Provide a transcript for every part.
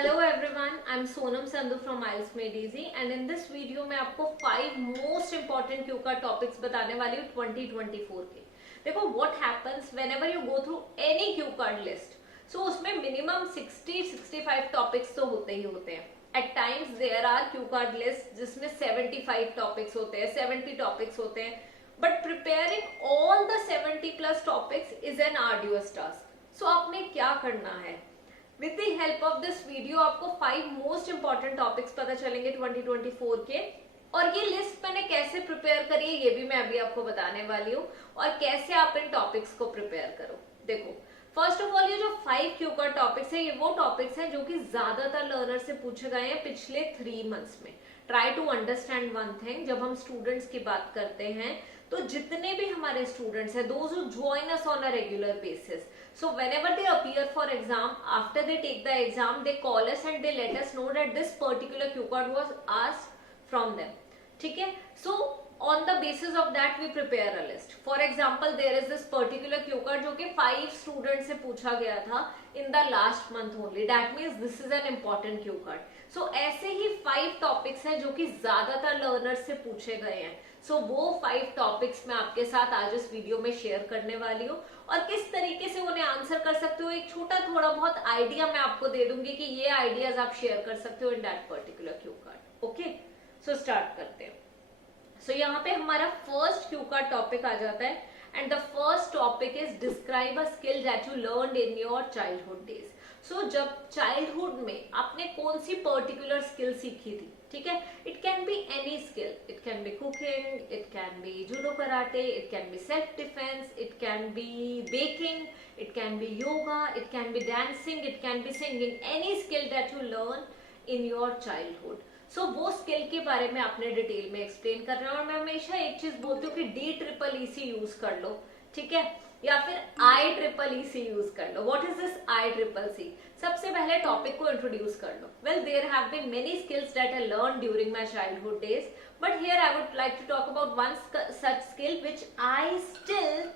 Hello everyone, I am Sonam Sandhu from IELTS made easy and in this video मैं आपको 5 most important cue card topics बताने वाली हूँ 2024 के। देखो what happens whenever you go through any cue card list, so उसमें minimum 60-65 topics तो होते ही होते हैं। At times there are cue card list जिसमें 75 टॉपिक्स होते हैं, 70 टॉपिक्स होते हैं, but preparing all the 70 plus topics is an arduous task. So आपने क्या करना है, with the help of this video आपको 5 मोस्ट इंपॉर्टेंट टॉपिक्स पता चलेंगे 2024 के। और ये लिस्ट मैंने कैसे प्रिपेयर करी है ये भी मैं अभी आपको बताने वाली हूँ, और कैसे आप इन टॉपिक्स को प्रिपेयर करो। देखो, फर्स्ट ऑफ ऑल ये जो 5 क्यू का टॉपिक्स है, ये वो टॉपिक्स हैं जो कि ज्यादातर लर्नर से पूछे गए हैं पिछले 3 मंथ्स में। Try to understand one thing, जब हम स्टूडेंट्स की बात करते हैं तो जितने भी हमारे स्टूडेंट्स हैं, those who join us on a regular basis, so whenever they appear for exam, after they take the exam, they call us and they let us know that this particular Q card was asked from them. ठीक है, so on the basis of that we prepare a list. For example, there is this particular Q card जो कि 5 students से पूछा गया था in the last month only. That means this is an important Q card. So ऐसे ही 5 topics हैं जो कि ज्यादातर learners से पूछे गए हैं। सो वो 5 टॉपिक्स मैं आपके साथ आज इस वीडियो में शेयर करने वाली हूँ, और किस तरीके से उन्हें आंसर कर सकते हो, एक छोटा थोड़ा बहुत आइडिया मैं आपको दे दूंगी कि ये आइडियाज आप शेयर कर सकते हो in that particular cue card. Okay, so start करते हैं। सो यहाँ पे हमारा फर्स्ट क्यू कार्ड टॉपिक आ जाता है, and the first topic is describe a skill that you learned in your childhood days. So जब चाइल्डहुड में आपने कौन सी पर्टिकुलर स्किल सीखी थी, ठीक है, it can be any skill, it can be cooking, it can be judo karate, it can be self defence, it can be baking, it can be yoga, it can be dancing, it can be singing, any skill that you learn in your childhood. So वो skill के बारे में आपने detail में explain करना है। और मैं हमेशा एक चीज बोलती हूँ कि DEEC यूज कर लो, ठीक है, या फिर IEEC यूज कर लो। What is this IEEC? सबसे पहले टॉपिक को इंट्रोड्यूस कर लो। Well, there have been many skills that I learn during my childhood days, but here I would like to talk about one such skill which I still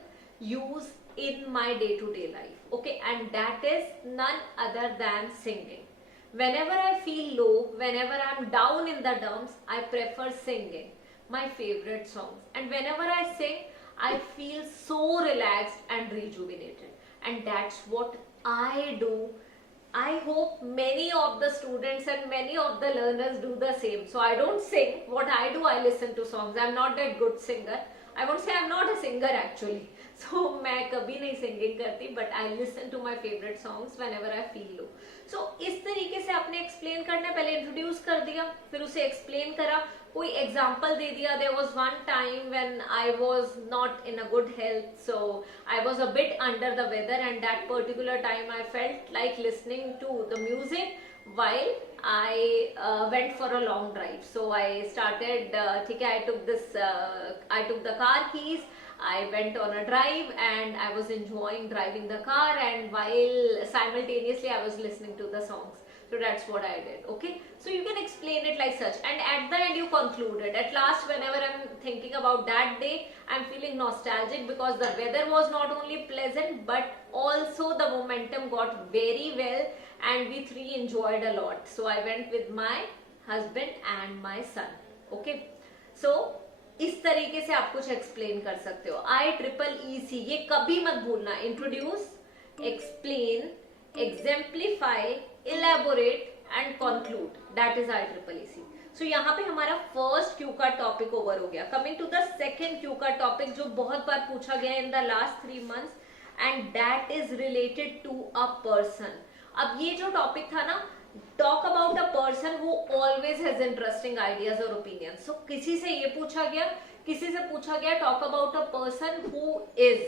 use in my day-to-day life, okay, and that is none other than singing. Whenever I feel low, whenever I'm down in the dumps, I prefer singing my favorite songs, and whenever I sing I feel so relaxed and rejuvenated, and that's what I do. I hope many of the students and many of the learners do the same. So I don't sing. What I do, I listen to songs. I'm not that good singer. I won't say I'm not a singer actually. So मैं कभी नहीं singing करती, but I listen to my favorite songs whenever I feel low. So इस तरीके से आपने explain करना है। पहले इंट्रोड्यूस कर दिया, फिर उसे एक्सप्लेन करा, कोई एग्जाम्पल दे दिया। There was one time when I was not in a good health, so I was a bit under the weather, and that particular time I felt like listening to the music while I went for a long drive. So I started, ठीक है, I took the car keys, I went on a drive and I was enjoying driving the car, and while simultaneously I was listening to the songs. So that's what I did. Okay, so you can explain it like such, and at the end you concluded. At last, whenever I'm thinking about that day, I'm feeling nostalgic because the weather was not only pleasant but also the momentum got very well, and we three enjoyed a lot. So I went with my husband and my son. Okay, so इस तरीके से आप कुछ explain कर सकते हो। IEEC, ये कभी मत भूलना। Introduce, explain, exemplify, elaborate and conclude, that is IEEC। So यहाँ पे हमारा फर्स्ट क्यू का टॉपिक ओवर हो गया। Coming to the second Q का टॉपिक जो बहुत बार पूछा गया in the last 3 months, and that is related to a person. अब ये जो टॉपिक था ना, talk about a person who always has interesting ideas और ओपिनियन। सो किसी से ये पूछा गया, किसी से पूछा गया talk about a person who is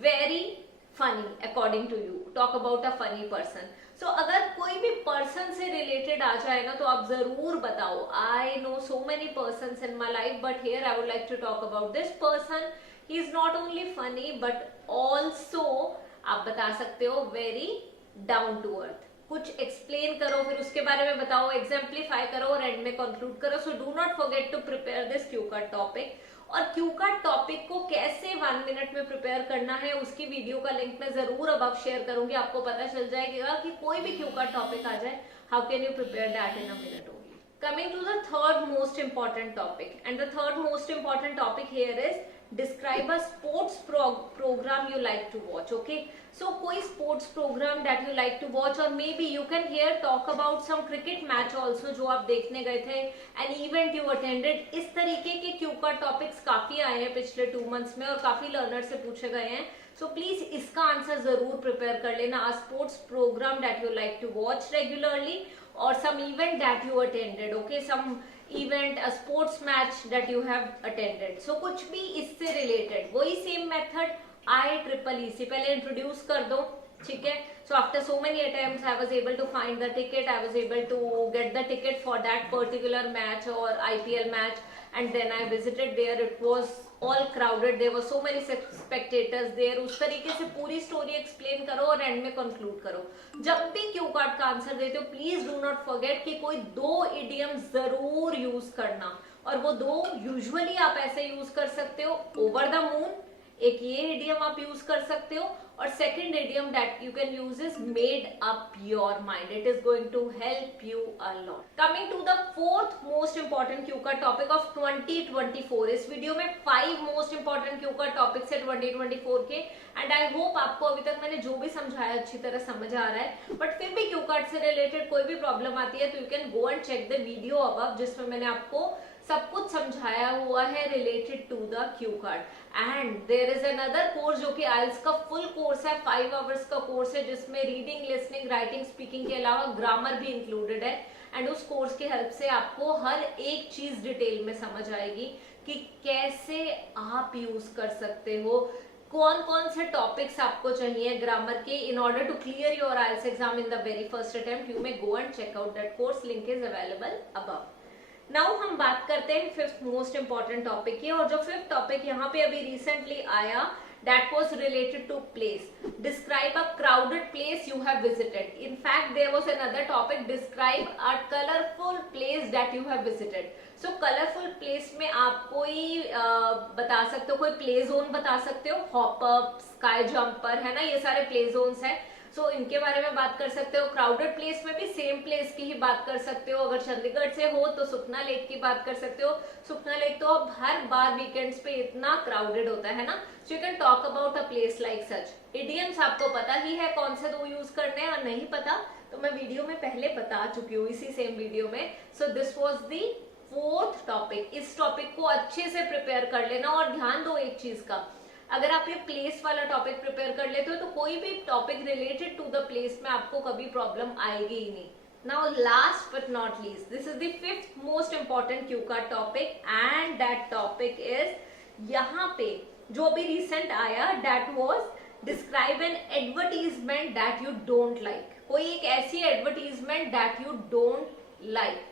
very funny according to you, talk about a funny person. So अगर कोई भी पर्सन से रिलेटेड आ जाए ना तो आप जरूर बताओ। I know so many person in my life, but here I would like to talk about this person. He is not only funny but also, आप बता सकते हो, वेरी डाउन टू अर्थ। कुछ एक्सप्लेन करो, फिर उसके बारे में बताओ, एग्जाम्प्लीफाई करो और एंड में कंक्लूड करो। So do not forget to prepare this cue card topic. और क्यू कार्ड टॉपिक को कैसे 1 मिनट में प्रिपेयर करना है उसकी वीडियो का लिंक मैं जरूर अब शेयर करूंगी, आपको पता चल जाएगा कि कोई भी क्यू कार्ड टॉपिक आ जाए, how can you prepare that in a minute only. Coming to the third most important topic, and the third most important topic here is describe a sports program you like to watch. Okay, so koi sports program that you like to watch, or maybe you can here talk about some cricket match also जो आप देखने गए थे, an event you attended. इस तरीके के Q का topics काफी आए हैं पिछले 2 months में और काफी लर्नर से पूछे गए हैं. So please इसका आंसर जरूर प्रिपेयर कर लेना. A sports program that you like to watch regularly, or some event that you attended. Okay, some event, a sports match that you have attended. So कुछ भी इससे related, वही same method IEEE से पहले introduce कर दो, ठीक है. So after so many attempts I was able to find the ticket, I was able to get the ticket for that particular match or IPL match, and then I visited there. It was all crowded, there were so many spectators there. उस तरीके से पूरी story explain करो और and में conclude करो. जब भी क्यू कार्ड का आंसर देते हो प्लीज डू नॉट फॉरगेट कि कोई 2 इडियम्स जरूर यूज करना, और वो 2 यूजुअली आप ऐसे यूज कर सकते हो, ओवर द मून, एक ये इडियम आप यूज कर सकते हो, और second idiom that you can use is made up your mind. It is going to help you a lot. Coming to the fourth most important Q का topic of 2024. इस video में 5 most important Q का topics है 2024 के, and I hope आपको अभी तक मैंने जो भी समझाया अच्छी तरह समझ आ रहा है. बट फिर भी क्यू कार्ड से रिलेटेड कोई भी प्रॉब्लम आती है तो you can go and check the video above, जिसमें मैंने आपको सब कुछ समझाया हुआ है related to the cue card. And there is another course जो कि आइल्स का फुल कोर्स है, 5 आवर्स का कोर्स है, जिसमें रीडिंग, लिसनिंग, राइटिंग, स्पीकिंग के अलावा ग्रामर भी इंक्लूडेड है. एंड उस कोर्स की हेल्प से आपको हर एक चीज डिटेल में समझ आएगी कि कैसे आप यूज कर सकते हो, कौन कौन से टॉपिक्स आपको चाहिए ग्रामर के in order to clear your IELTS exam in the very first attempt. You may go and check out that course, link is available above. Now हम बात करते हैं फिफ्थ मोस्ट इंपॉर्टेंट टॉपिक की, और जो फिफ्थ टॉपिक यहाँ पे अभी रिसेंटली आया that was related to place. Describe a crowded place you have visited. In fact, there was another topic, describe a colorful place that you have visited. So colorful place में आप कोई बता सकते हो, कोई प्ले जोन बता सकते हो, हॉपर, स्काई जंपर, है ना, ये सारे प्ले जोन्स हैं. सो इनके बारे में बात कर सकते हो. क्राउडेड प्लेस में भी सेम प्लेस की ही बात कर सकते हो. अगर चंडीगढ़ से हो तो सुखना लेक की बात कर सकते हो. सुखना लेक तो अब हर बार वीकेंड्स पे इतना क्राउडेड होता है ना. So you can talk about a place like such. Idioms आपको पता ही है कौन से 2 यूज करने हैं, और नहीं पता तो मैं वीडियो में पहले बता चुकी हूँ इसी सेम वीडियो में. So this was the 4th topic. इस टॉपिक को अच्छे से प्रिपेयर कर लेना, और ध्यान दो एक चीज का, अगर आप ये प्लेस वाला टॉपिक प्रिपेयर कर लेते हो तो कोई भी topic related to the place में आपको कभी प्रॉब्लम आएगी ही नहीं. Now last but not least, this is the 5th most important Q का topic, and that topic is यहाँ पे जो भी रिसेंट आया, that was describe an advertisement that you don't like. कोई एक ऐसी advertisement that you don't like.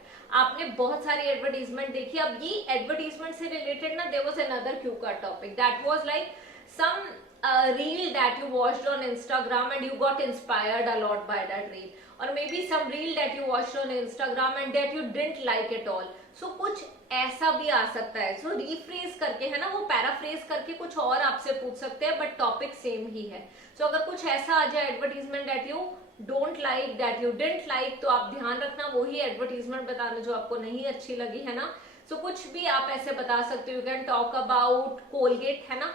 आपने बहुत सारी एडवर्टीजमेंट देखी. अब ये एडवर्टीजमेंट से रिलेटेड ना, देयर वाज अनदर क्यू का topic that was like some reel that you watched on Instagram and you got inspired a lot by that reel, or maybe some reel that you watched on Instagram and that you didn't like at all. So कुछ ऐसा भी आ सकता है. So rephrase करके, है ना, वो paraphrase करके कुछ और आपसे पूछ सकते हैं, बट टॉपिक सेम ही है. So अगर कुछ ऐसा आ जाए advertisement that you don't like, that you didn't like, तो आप ध्यान रखना वही एडवर्टीजमेंट बताना जो आपको नहीं अच्छी लगी, है ना. सो कुछ भी आप ऐसे बता सकते हो. You can talk about Colgate, है ना.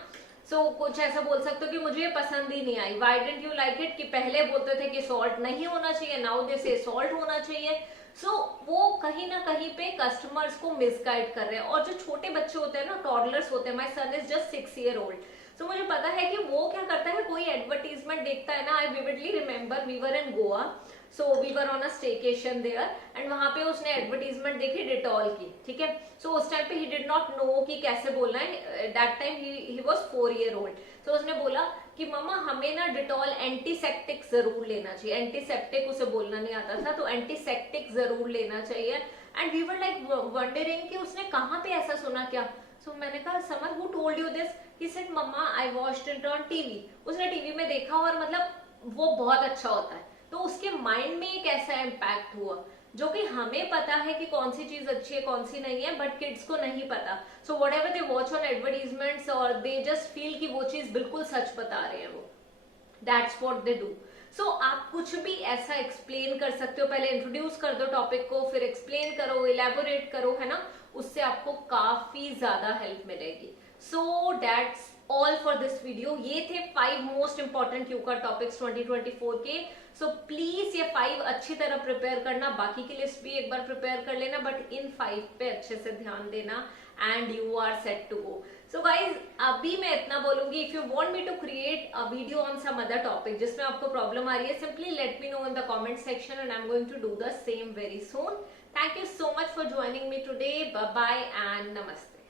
सो कुछ ऐसा बोल सकते हो कि मुझे ये पसंद ही नहीं आई. Why didn't you like it, कि पहले बोलते थे कि सॉल्ट नहीं होना चाहिए, नाउ दे से सॉल्ट होना चाहिए. सो वो कहीं ना कहीं पे कस्टमर्स को मिसगाइड कर रहे हैं. और जो छोटे बच्चे होते हैं ना, टॉडलर्स होते हैं, my son is just 6 year old. सो मुझे पता है कि वो क्या करता है, कोई एडवर्टीजमेंट देखता है ना. I vividly remember we were in Goa, so we were on a staycation there, and वहां पे उसने एडवर्टीजमेंट देखी डिटॉल की, ठीक है. सो उस टाइम पे ही डिड नॉट नो कि कैसे बोलना है. That time he was 4 year old. तो उसने बोला कि मम्मा हमें ना डिटॉल एंटीसेप्टिक जरूर लेना चाहिए. एंटीसेप्टिक उसे बोलना नहीं आता था, तो एंटीसेप्टिक जरूर लेना चाहिए. And we were like wondering कि उसने कहाँ पे ऐसा सुना क्या. सो मैंने कहा समर who told you this. He said mama I watched it on TV. उसने टीवी में देखा और मतलब वो बहुत अच्छा होता है. तो उसके माइंड में एक ऐसा इम्पैक्ट हुआ जो कि हमें पता है कि कौन सी चीज अच्छी है कौन सी नहीं है, बट किड्स को नहीं पता. So what ever they watch on advertisements और दे जस्ट फील कि वो चीज बिल्कुल सच बता रहे हैं वो. That's what they do. So आप कुछ भी ऐसा एक्सप्लेन कर सकते हो, पहले इंट्रोड्यूस कर दो टॉपिक को, फिर एक्सप्लेन करो, इलेबोरेट करो, है ना, उससे आपको काफी ज्यादा हेल्प मिलेगी. So that's all for this video. ये थे 5 मोस्ट इंपॉर्टेंट क्यू का टॉपिक्स 2024 के. सो प्लीज ये 5 अच्छी तरह प्रिपेयर करना, बाकी की लिस्ट भी एक बार प्रिपेयर कर लेना, बट इन 5 पे अच्छे से ध्यान देना and you are set to go. So guys अभी मैं इतना बोलूंगी. If you want me to create a video on some other topic जिसमें आपको प्रॉब्लम आ रही है, simply let me know in the comment section and I am going to do the same very soon. Thank you so much for joining me today. Bye bye and नमस्ते.